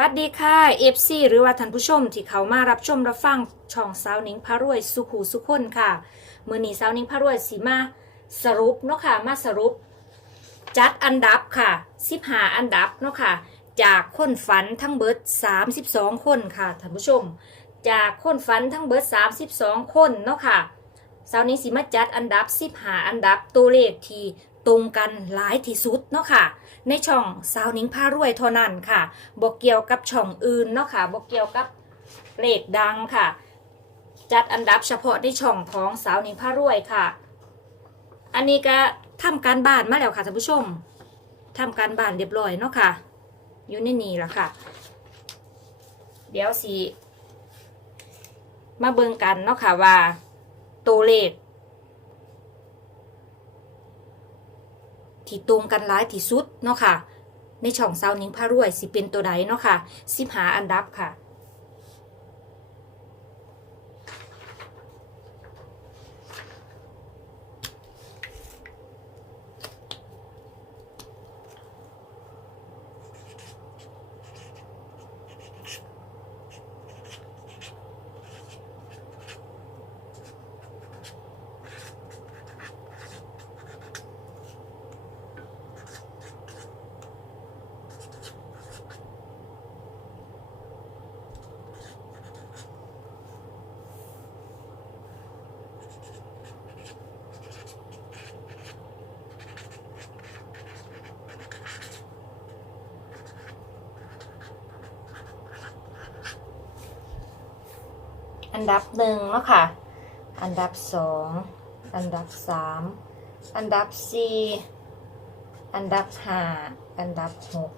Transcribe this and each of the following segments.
สวัสดีค่ะ FC หรือว่าท่านผู้ชมที่เขามารับชมรับฟังช่องสาวนิงพารวยสุขูสุขคนค่ะมือนีสาวนิงพารวยสีมาสรุปเนาะค่ะมาสรุป จัดอันดับค่ะ15อันดับเนาะค่ะจากคนฝันทั้งเบิร์ด32คนค่ะท่านผู้ชม จากคนฝันทั้งเบิร์ด32คนเนาะค่ะสาวนิงสีมาจัดอันดับ15อันดับตัวเลขที่ ตรงกันหลายที่สุดเนาะค่ะ ในช่องสาวนิ้งพารวยเท่านั้นค่ะบอกเกี่ยวกับช่องอื่นเนาะค่ะบอกเกี่ยวกับเลขดังค่ะ จัดอันดับเฉพาะในช่องของสาวนิ้งพารวยค่ะ อันนี้ก็ทำการบ้านมาแล้วค่ะท่านผู้ชมทำการบ้านเรียบร้อยเนาะค่ะ อยู่ในนี้ละค่ะ เดี๋ยวสิมาเบิ่งกันเนาะค่ะว่าตัวเลข ที่ตรงกันหลายที่สุดเนาะค่ะ ในช่องซาวนิ้งพารวยสิเป็นตัวใดเนาะค่ะสิบหาอันดับค่ะ อันดับหนึ่งเนาะค่ะ อันดับสอง อันดับสาม อันดับสี่อันดับห้าอันดับหก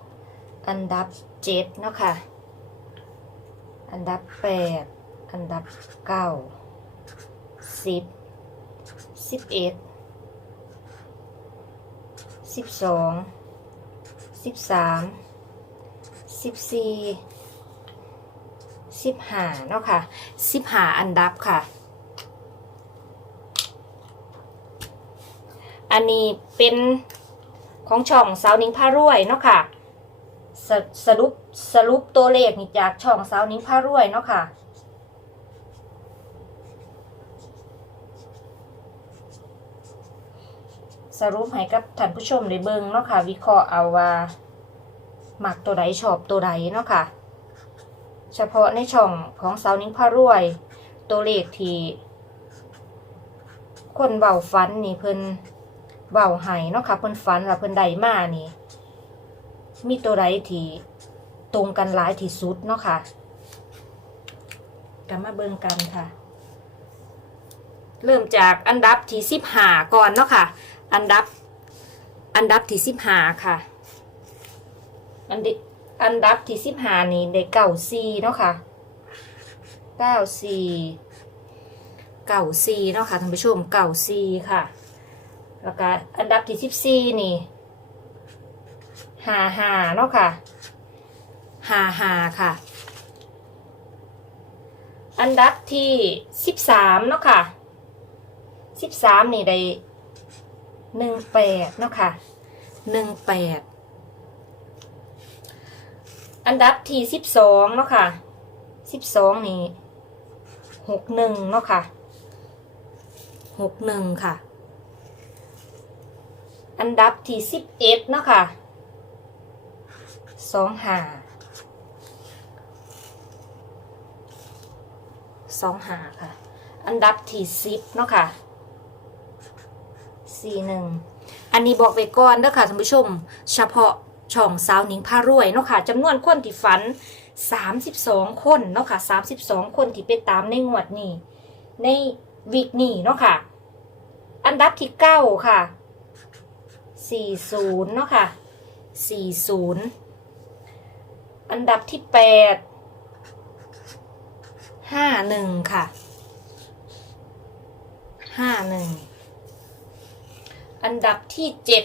อันดับเจ็ดเนาะค่ะ อันดับแปดอันดับเก้าสิบสิบเอ็ดสิบสองสิบสามสิบสี่ สิบหาเนาะค่ะสิบหาอันดับค่ะ อันนี้เป็นของช่องสาวนิ้งพารวยเนาะค่ะสสรุปสรุปตัวเลขนี่จากช่องสาวนิ้งพารวยเนาะค่ะสรุปให้กับท่านผู้ชมได้เบิ่งเนาะค่ะ วิเคราะห์เอาว่ามักตัวใดชอบตัวใดเนาะค่ะ เฉพาะในช่องของสาวนิ้งพารวย ตัวเลขที่คนเบาฟันนี่เพิ่นเบาไห้เนาะค่ะเพิ่นฟันว่าเพิ่นได้มานี่ มีตัวใดที่ตรงกันหลายที่สุดเนาะค่ะกันมาเบิ่งกันค่ะ เริ่มจากอันดับที่สิบหาก่อนเนาะค่ะ อันดับ อันดับที่สิบหาค่ะ อันดิ อันดับที่สิบห้านี่ได้เก้าสี่เนาะค่ะเก้าสี่เก้าสี่เนาะค่ะท่านผู้ชมเก้าสี่ค่ะ แล้วก็อันดับที่สิบสี่นี่ห้าห้าเนาะค่ะห้าห้าค่ะ อันดับที่สิบสามเนาะค่ะสิบสามนี่ได้หนึ่งแปดเนาะค่ะหนึ่งแปด อันดับที่สิบสองเนาะค่ะสิบสองนี่หกหนึ่งเนาะค่ะหกหนึ่งค่ะ อันดับที่สิบเอ็ดเนาะค่ะสองหาสองหาค่ะ อันดับที่สิบเนาะค่ะสี่หนึ่งอันนี้บอกไปก่อนเด้อค่ะท่านผู้ชม เฉพาะ ช่องสาวหนิงพารวยเนาะค่ะจำนวนคนที่ฝัน 32 คนเนาะค่ะ32 คนที่ไปตามในงวดนี้ ในวีคนี้เนาะค่ะ อันดับที่ 9 ค่ะ 40 เนาะค่ะ 40 อันดับที่ 8 51 ค่ะ 51 อันดับที่เจ็ด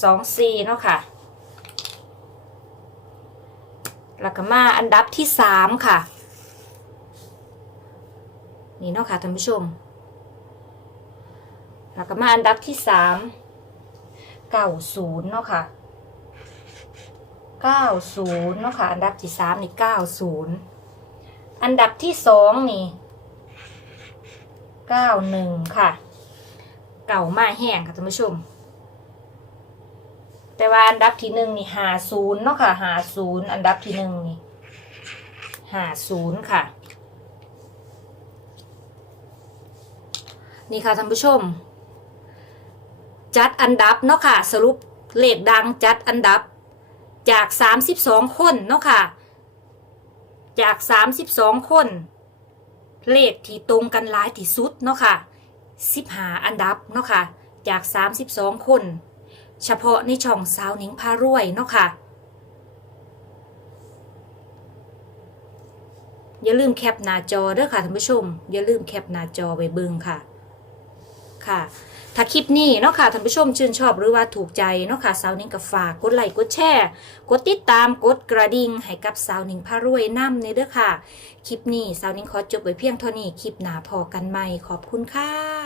สองสี่เนาะค่ะ แล้วก็มาอันดับที่สามค่ะ นี่เนาะค่ะท่านผู้ชม แล้วก็มาอันดับที่สามเก้าศูนย์เนาะค่ะเก้าศูนย์เนาะค่ะ อันดับที่สามนี่เก้าศูนย์อันดับที่สองนี่เก้าหนึ่งค่ะ เก่ามาแห้งค่ะท่านผู้ชม แต่ว่าอันดับที่หนึ่งนี่หาศูนย์เนาะค่ะหาศูนย์อันดับที่หนึ่งนี่หาศูนย์ค่ะ นี่ค่ะท่านผู้ชม จัดอันดับเนาะค่ะ สรุปเลขดังจัดอันดับจาก 32 คนเนาะค่ะ จาก 32 คน เลขที่ตรงกันหลายที่สุดเนาะค่ะ15 อันดับเนาะค่ะ จาก 32 คน เฉพาะในช่องสาวหนิงพารวยเนาะค่ะ อย่าลืมแคปหน้าจอเด้อค่ะท่านผู้ชม อย่าลืมแคปหน้าจอไว้เบิ่งค่ะ ค่ะ ถ้าคลิปนี้เนาะค่ะท่านผู้ชมชื่นชอบหรือว่าถูกใจเนาะค่ะสาวนิงก็ฝากกดไลค์กดแชร์กดติดตามกดกระดิ่งให้กับสาวนิงพารวยน้ำในเด้อค่ะ คลิปนี้สาวนิงขอจบไว้เพียงเท่านี้คลิปหน้าพอกันใหม่ขอบคุณค่ะ